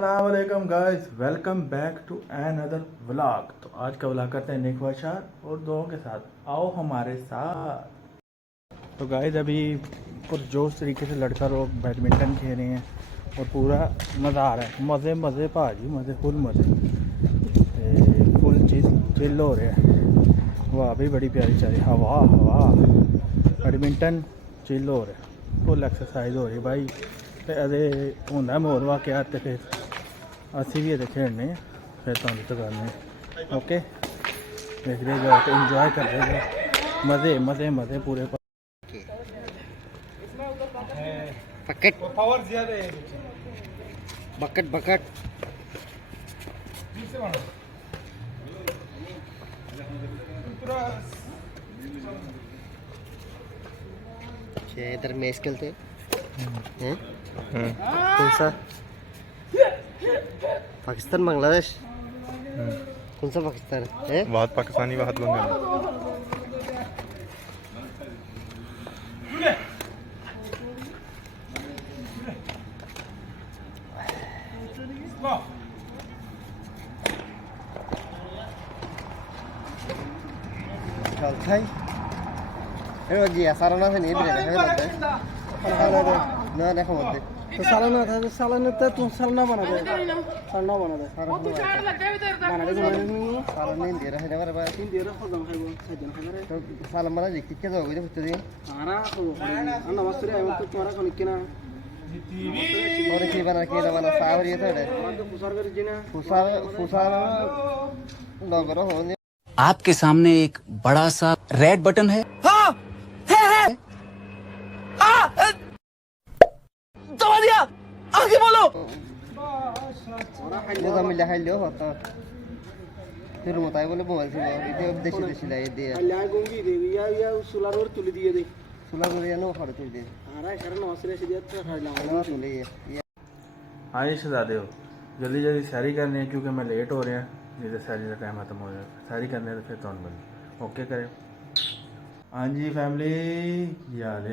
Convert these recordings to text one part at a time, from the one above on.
अस्सलाम वालेकुम guys, welcome back to another vlog. तो आज का व्लॉग करते हैं निकवाशार और दोनों के साथ, आओ हमारे साथ। तो गाइस अभी पुरजोश तरीके से लड़का लोग बैडमिंटन खेल रहे हैं और पूरा मज़ा आ रहा है। मज़े मज़े भाजी मज़े फुल मज़े फुल चीज़ चिल हो रहा है। वाह भी बड़ी प्यारी चल रही हवा हवा बैडमिंटन चिल हो रहा है, फुल एक्सरसाइज हो रही है भाई। तो अदे होंदा मोर वाकया तो फिर असी भी खेलने फिर तुम तो करने ओके देख रहे जाओ तो इंजॉय कर रहे जाओ, मज़े मज़े मज़े पूरे बकेट पावर ज्यादा है। बकेट बकेट इधर मैच खेलते हैं कौन सा पाकिस्तान बांग्लादेश कौन सा पाकिस्तान है बहुत पाकिस्तानी बहुत बंगाली। चल ए जी सारा से नहीं दे ना देखो मत तो सालाना था सालाना तो तुम सालाना बना दे सालाना बना दे सारा बना दे नहीं सारा नहीं दे रहा है हमारे पास तीन दे रहा हो जम खाइबो सजन खाइबो तो साला मरा जी कितना जाओगे जो बच्चे सारा हो अन्ना मस्तरी आयो तो तुम्हारा को निकना और की बना सावर ये तो तो पुसार कर जीना फुसार नगरो होने आपके सामने एक बड़ा सा रेड बटन है। हाँ है दबा दिया, आगे बोलो। वो मिला है लियो होता फिर बताए बोले मोबाइल से ये देशी देशी लाए दे अल्लाह गुंगी दे या सुलार और तुली दिए दे सुला गुरिया नो खड़े तुल दे अरे शरण वसले से दिया तो खा ना तुले ये हाँ जी शहजादे हो, जल्दी जल्दी सैरी करनी है क्योंकि मैं लेट हो रहा है। जिसे सैरी का टाइम खत्म हो जाए सैरी करने तो फिर तो बंद ओके करें। हाँ जी फैमिली यार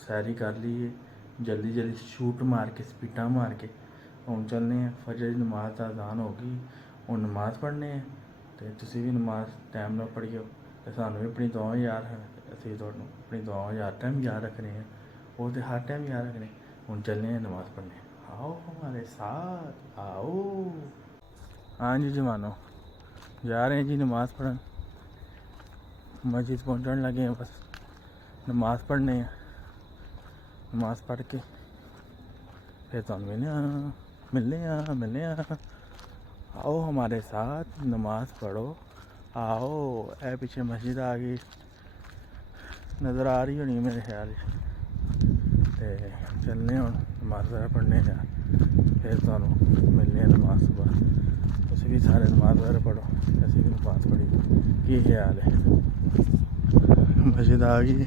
सैरी कर ली है, जल्दी जल्दी शूट मार के स्पीटा मार के हम चलने हैं। फजर की नमाज का अजान होगी और नमाज़ पढ़ने हैं तो तुम भी नमाज टाइम ना पढ़ियो तो सानू भी अपनी दुआ याद है। असं तो अपनी दुआ याद टाइम याद रखने हैं, वो तो हर टाइम याद रखने। हम चलने हैं नमाज़ पढ़ने, आओ हमारे साथ आओ। हाँ जी जमानो जा रहे हैं जी नमाज़ पढ़न, मस्जिद पहुँचने लगे हैं, बस नमाज़ पढ़ने हैं। नमाज़ पढ़ के फिर तो मिलने आओ हमारे साथ नमाज़ पढ़ो आओ। ए पीछे मस्जिद आ गई नज़र आ रही होनी मेरे ख्याल ते चलने और नमाज़ वगैरह पढ़ने जा फिर तो मिलने नमाज सुबह। तुम भी सारे नमाज वगैरह पढ़ो, ऐसे भी नमाज पढ़ी ये ख्याल है। मस्जिद आ गई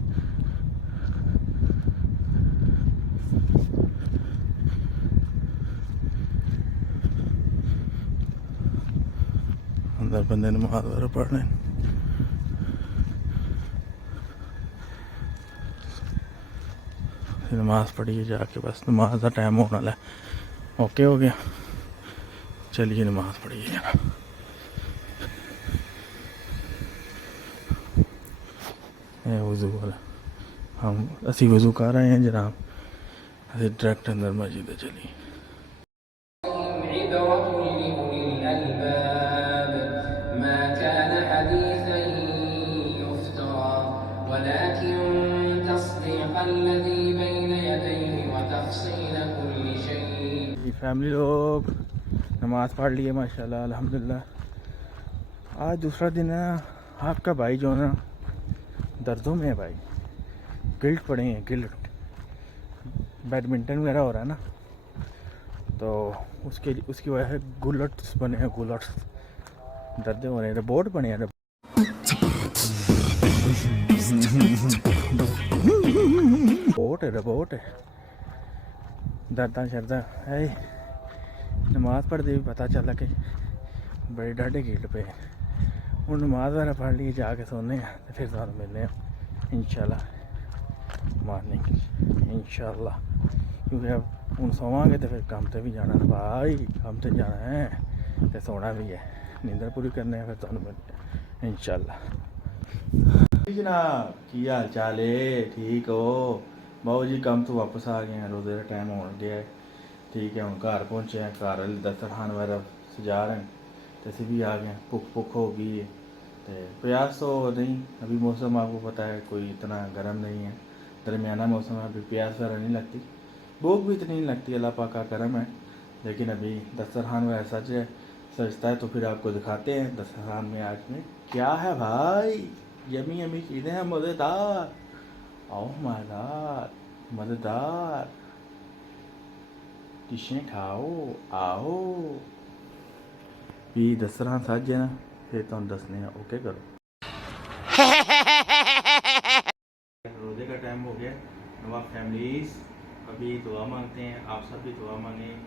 अंदर बंदे नमाज वगैरह पढ़ने। नमाज पढ़िए जाके, बस नमाज का टाइम होने वाला है। ओके हो गया, चलिए नमाज पढ़िए। वज़ू वाला हम असी वज़ू कर रहे हैं जनाब, अभी डायरेक्ट अंदर मस्जिद चलिए। फैमिली लोग नमाज़ पढ़ लिए माशाल्लाह अल्हम्दुलिल्लाह। आज दूसरा दिन है। आपका भाई जो ना दर्दों में है भाई, गिल्ट पड़े हैं गिल्ट। बैडमिंटन वगैरह हो रहा है ना तो उसकी वजह से गुलट्स बने हैं, गुलट्स दर्द हो रहे हैं, बोर्ड बने हैं बोट है दर्दा शर्दा है। नमाज पढ़ते भी पता चला कि बड़े डाढ़े गिल्ट पे हूँ। नमाज वगैरह पढ़ ली जाके सोने तो फिर सारे मिलने इंशाल्लाह मॉर्निंग इंशाल्लाह, क्योंकि अब ਹੁਣ ਸੌਵਾਂਗੇ ਤੇ ਫਿਰ ਕੰਮ ਤੇ ਵੀ ਜਾਣਾ ਨਾ ਭਾਈ, ਕੰਮ ਤੇ ਜਾਣਾ ਹੈ ਤੇ ਸੌਣਾ ਵੀ ਹੈ, ਨੀਂਦਰ ਪੂਰੀ ਕਰਨੀ ਹੈ, ਫਿਰ ਤੁਹਾਨੂੰ ਮਿਲਦੇ इंशाल्लाह। जनाब की हाल चाल है, ठीक हो? बाबू जी काम तो वापस आ गए हैं, रोज़े का टाइम हो गया है, ठीक है। हम घर पहुँचे हैं, घर दस्तरखान वगैरह सजा रहे हैं, तो असी भी आ गए हैं। भुख हो गई है, तो प्यास तो नहीं, अभी मौसम आपको पता है कोई इतना गर्म नहीं है, दरमियाना मौसम है, अभी प्यास वगैरह नहीं लगती, भूख भी इतनी नहीं लगती, अल्लाह पाक का करम है। लेकिन अभी दस्तरखान वगैरह सजता है तो फिर आपको दिखाते हैं दस्तरखान में आज में क्या है भाई। यमी यमी चीज़ें हैं, मज़ेदार, ओह माय गॉड, मज़ेदार डिशें खाओ, आओ भी। दस्तरखान सज जाए ना फिर तुम दसने ओके करो। रोज़े का टाइम हो गया, नवाब फैमिलीज़ अभी दुआ मांगते हैं, आप सब भी दुआ मांगें,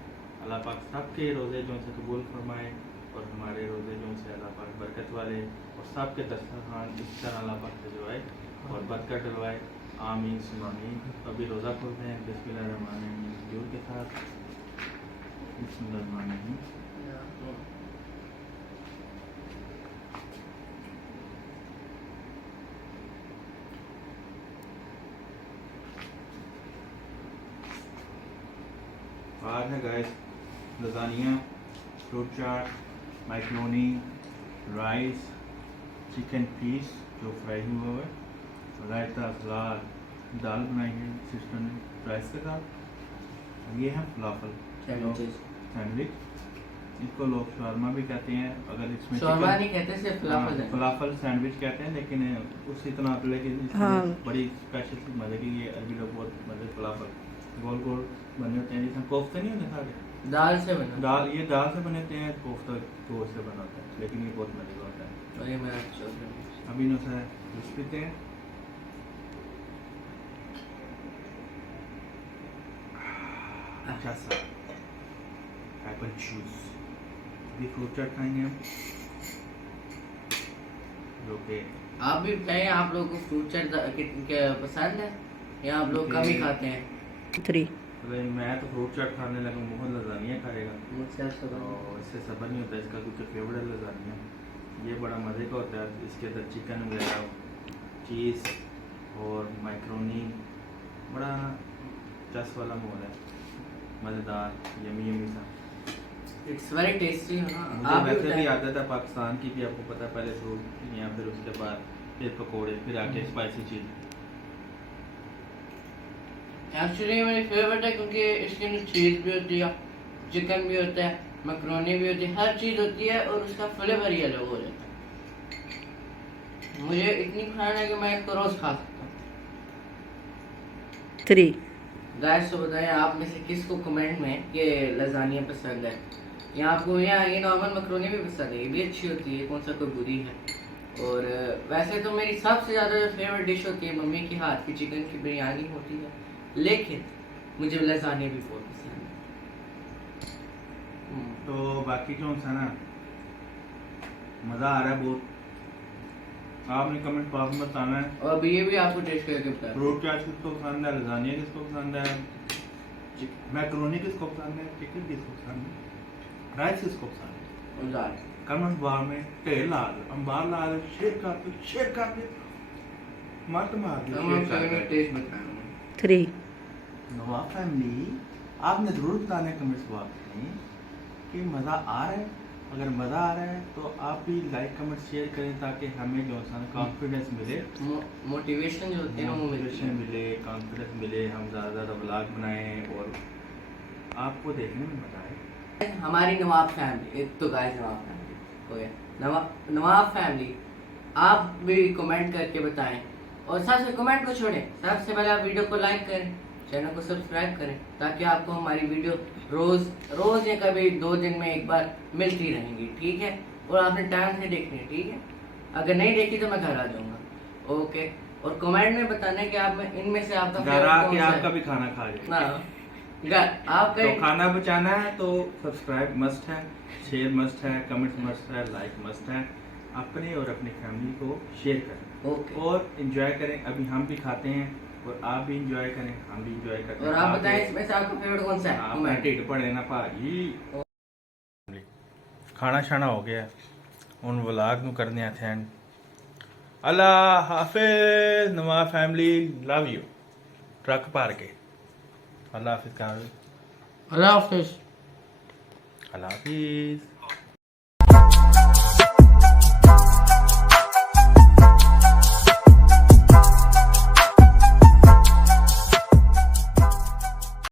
अल्लाह पाक सबके रोज़े जो से कबूल फरमाए और हमारे रोज़े जो से अल्लाह पाक बरकत वाले और सबके दस्तरखान इस तरह अल्लाह पाक सजवाए और बरकत डलवाए, आमीन सुम्मा आमीन। अभी रोज़ा खोलते हैं बिस्मिल्लाहिर्रहमानिर्रहीम जोर के साथ, बिस्मिल्लाहिर्रहमानिर्रहीम। आज है गाइस लजानिया, फ्रूट चाट, मैक्रोनी, राइस, चिकन पीस जो फ्राई हुआ है, रायता, सलाद, दाल बनाई है सिस्टर ने राइस के साथ। ये है फलाफल सैंडविच, इसको लोग शौरमा भी कहते हैं, अगर इसमें शौरमा नहीं कहते, सिर्फ फलाफल है। फलाफल सैंडविच कहते हैं, लेकिन उसी तरह लेकिन हाँ। बड़ी स्पेशल मज़े की ये अरबी लोग बहुत मज़े फलाफल गोल गोल बने होते हैं, जिसमें कोफ्ते नहीं होते सारे, दाल से बना, दाल ये दाल से बने होते हैं, कोफ्ता गोश्त से बना होता है, लेकिन ये बहुत मज़े का होता है। और ये मेरा चौथा। अभी नो से जूस पीते हैं। अच्छा सा एप्पल जूस, अभी फ्रूट चाट खाएंगे हम, जो कि आप भी बताइए, आप लोगों को फ्रूट चाट क्या पसंद है या आप लोग कम ही खाते हैं? 3 अरे मैं तो फ्रूट चाट खाने लगा, बहुत लजानिया खाएगा मुझसे ऐसा बना। और इससे सबर नहीं होता, इसका कुछ फेवरेट लजानिया, ये बड़ा मज़े का होता है। इसके अंदर चिकन वगैरह, चीज़ और मैक्रोनी, बड़ा चस वाला मोल है, मज़ेदार, यमी यमी सा। It's very tasty. हाँ, मुझे आप भी वैसे भी बताइए। आदत है पाकिस्तान की भी, आपको पता है, पहले फ्रूट या फिर उसके बाद फिर पकोड़े, फिर आके स्पाइसी चीज़। एक्चुअली मेरी फेवरेट है क्योंकि इसके अंदर चीज़ भी होती है, चिकन भी होता है, मैक्रोनी भी होती है, हर चीज़ होती है और उसका फ्लेवर ही अलग हो जाता है। मुझे इतनी पसंद है कि मैं इसको रोज़ खा सकता हूँ। 3 गाइस तो बताएं आप में से किसको कमेंट में ये लजानिया पसंद है, या आपको ये नॉर्मल मैक्रोनी भी पसंद है, ये भी अच्छी होती है, कौन सा कोई बुरी है। और वैसे तो मेरी सबसे ज़्यादा जो फेवरेट डिश होती है मम्मी की हाथ की चिकन की बिरयानी होती है, लेकिन मुझे लजानिया भी बहुत पसंद है। तो बाकी जो है ना, मज़ा आ रहा है बहुत। आपने कमेंट बॉक्स में बताना है और अभी ये भी आपको टेस्ट करके बताया, फ्रूट चाट किसको पसंद है, लजानिया किसको पसंद है, मैक्रोनी किसको पसंद है, चिकन किसको पसंद है, राइस किसको पसंद है। मज़ा कमेंट बॉक्स में ढेर ला दो, अंबार ला दो, शेयर कर दो, मत मार दो, शेयर कर दो। टेस्ट बताया 3 नवाब फैमिली, आपने ज़रूर बताना है कमेंट्स बॉक्स में कि मज़ा आ रहा है। अगर मज़ा आ रहा है तो आप भी लाइक कमेंट शेयर करें, ताकि हमें जो है कॉन्फिडेंस मिले, मोटिवेशन जो होती है ना वो मिलती मोटिवेशन है। मिले, कॉन्फिडेंस मिले, हम ज़्यादा ज़्यादा व्लॉग बनाएं और आपको देखने में मज़ा आए। हमारी नवाब फैमिली, एक तो गाइस नवाब फैमिली हो गया, नवाब फैमिली आप भी कमेंट करके बताएं, और सबसे कमेंट को छोड़ें, सबसे पहले आप वीडियो को लाइक करें, चैनल को सब्सक्राइब करें, ताकि आपको हमारी वीडियो रोज़ या कभी 2 दिन में एक बार मिलती रहेंगी, ठीक है। और आपने टाइम से देखनी है, ठीक है। अगर नहीं देखी तो मैं घर आ जाऊँगा, ओके। और कमेंट में बताना है कि आप इनमें से आपका घर फेवरेट आके कौन सा आपका है। भी खाना खा जाए। ना आपका तो खाना बचाना है तो सब्सक्राइब मस्ट है, शेयर मस्ट है, कमेंट मस्ट है, लाइक मस्ट है। अपने और अपनी फैमिली को शेयर करें ओके। और एंजॉय करें। अभी हम भी खाते हैं और आप भी इंजॉय करें, हम भी इंजॉय करते और आप बताएं इसमें से आपका फेवरेट कौन सा है आप कमेंट ढिड पड़े ना भाजी। खाना शाना हो गया, उन व्लॉग ਨੂੰ ਕਰਨੇ ਆ ਐਂਡ ਅੱਲਾ ਹਾਫਿਜ਼ ਨਵਾਂ ਫੈਮਿਲੀ ਲਵ ਯੂ ਟਰੱਕ ਭਰ ਕੇ ਅੱਲਾ ਹਾਫਿਜ਼ ਕਰ अल्लाह हाफिज ਅੱਲਾ ਹਾਫਿਜ਼।